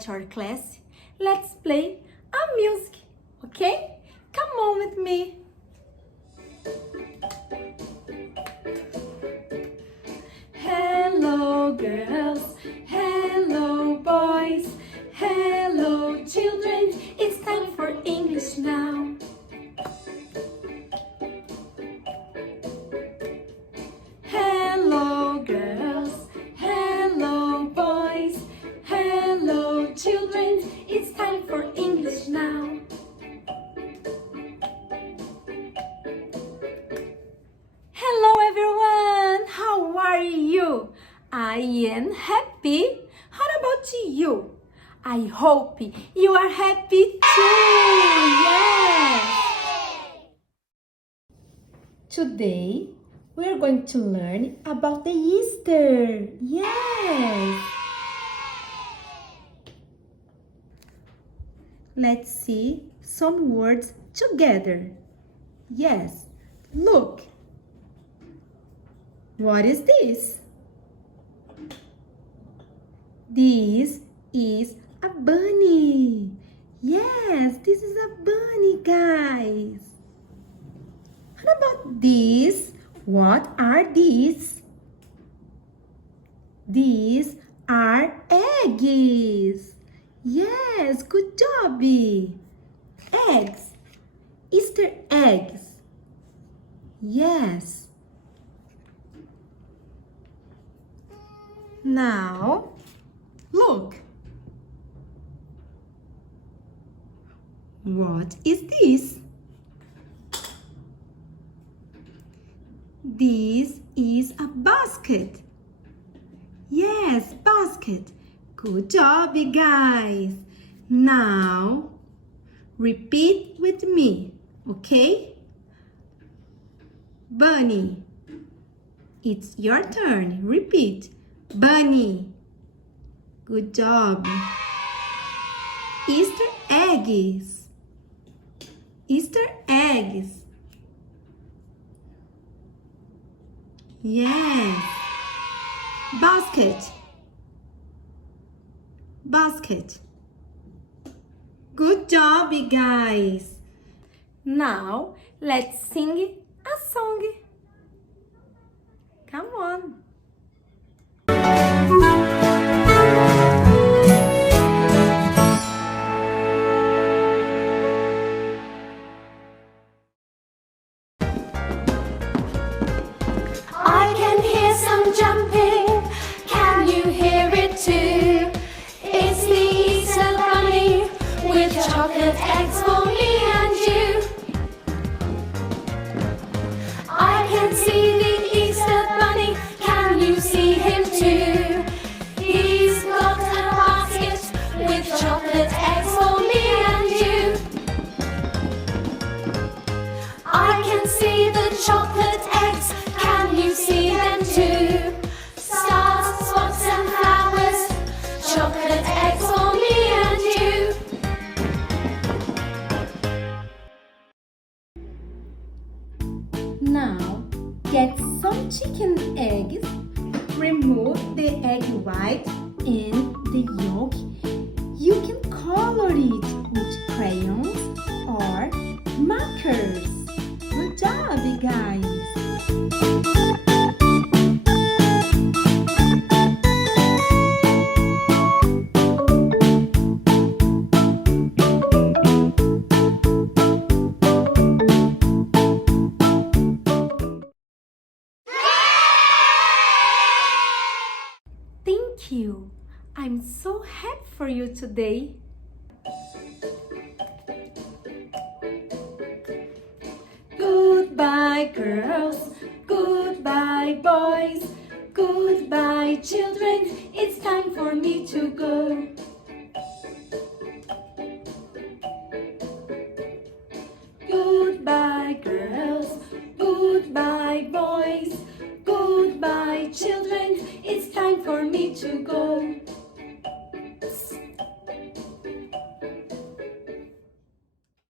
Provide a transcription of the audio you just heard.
start our class, let's play a music, okay? Come on with me. Hello girls, hello boys, hello children, it's time for English now. Hello girls, hello boys, hello children, it's time for English now. Hello everyone, how are you? I am happy. How about you? I hope you are happy too. Yes! Today we are going to learn about the Easter. Yes! Let's see some words together. Yes, look. What is this? This is a bunny. Yes, this is a bunny, guys. What about this? What are these? These are eggs. Yes, good job. Eggs. Easter eggs. Yes. Now, look. What is this? This is a basket. Yes, basket. Good job, guys. Now, repeat with me, okay? Bunny. It's your turn. Repeat. Bunny. Good job. Easter eggs. Easter eggs. Yes. Basket. Basket. Good job, guys. Now, let's sing a song. Come on. I can hear some jumping, can you hear it too? It's the Easter Bunny with chocolate eggs for me and you. I can see the Easter Bunny, can you see him too? He's got a basket with chocolate eggs for me and you. I can see the chocolate eggs, can you see them too? Stars, spots and flowers, chocolate eggs for me and you. Now, get some chicken eggs. Remove the egg white and the yolk. You can color it with crayons or markers. Good job, guys. Thank you. I'm so happy for you today. Goodbye, girls. Goodbye, boys. Goodbye, children. It's time for me to go.